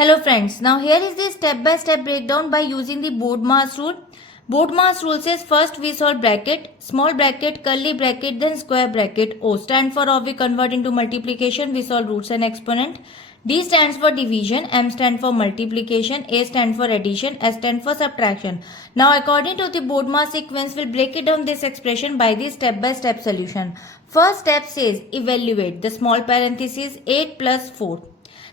Hello friends, now here is the step-by-step breakdown by using the BODMAS rule. BODMAS rule says first we solve bracket, small bracket, curly bracket, then square bracket. O stand for or we convert into multiplication, we solve roots and exponent. D stands for division, M stand for multiplication, A stand for addition, S stand for subtraction. Now according to the BODMAS sequence, we'll break it down this expression by the step-by-step solution. First step says evaluate the small parenthesis 8 plus 4.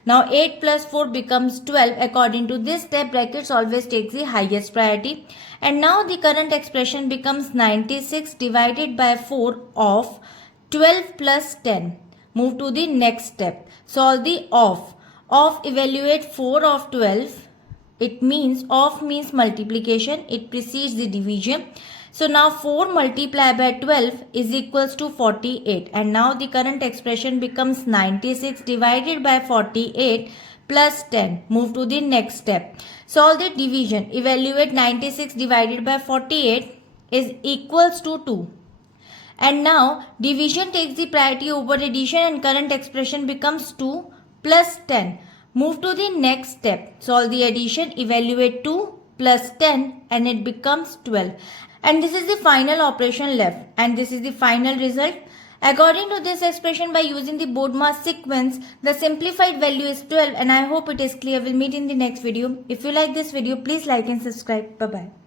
Now 8 plus 4 becomes 12. According to this step, brackets always takes the highest priority. And now the current expression becomes 96 divided by 4 of 12 plus 10. Move to the next step. Solve the of. Of evaluate 4 of 12. It means of means multiplication. It precedes the division. So now 4 multiplied by 12 is equals to 48, and now the current expression becomes 96 divided by 48 plus 10. Move to the next step. Solve the division. Evaluate 96 divided by 48 is equals to 2. And now division takes the priority over addition and current expression becomes 2 plus 10. Move to the next step. Solve the addition. Evaluate 2 plus 10 and it becomes 12. And this is the final operation left, and this is the final result. According to this expression, by using the BODMAS sequence, the simplified value is 12, and I hope it is clear. We'll meet in the next video. If you like this video, please like and subscribe. Bye-bye.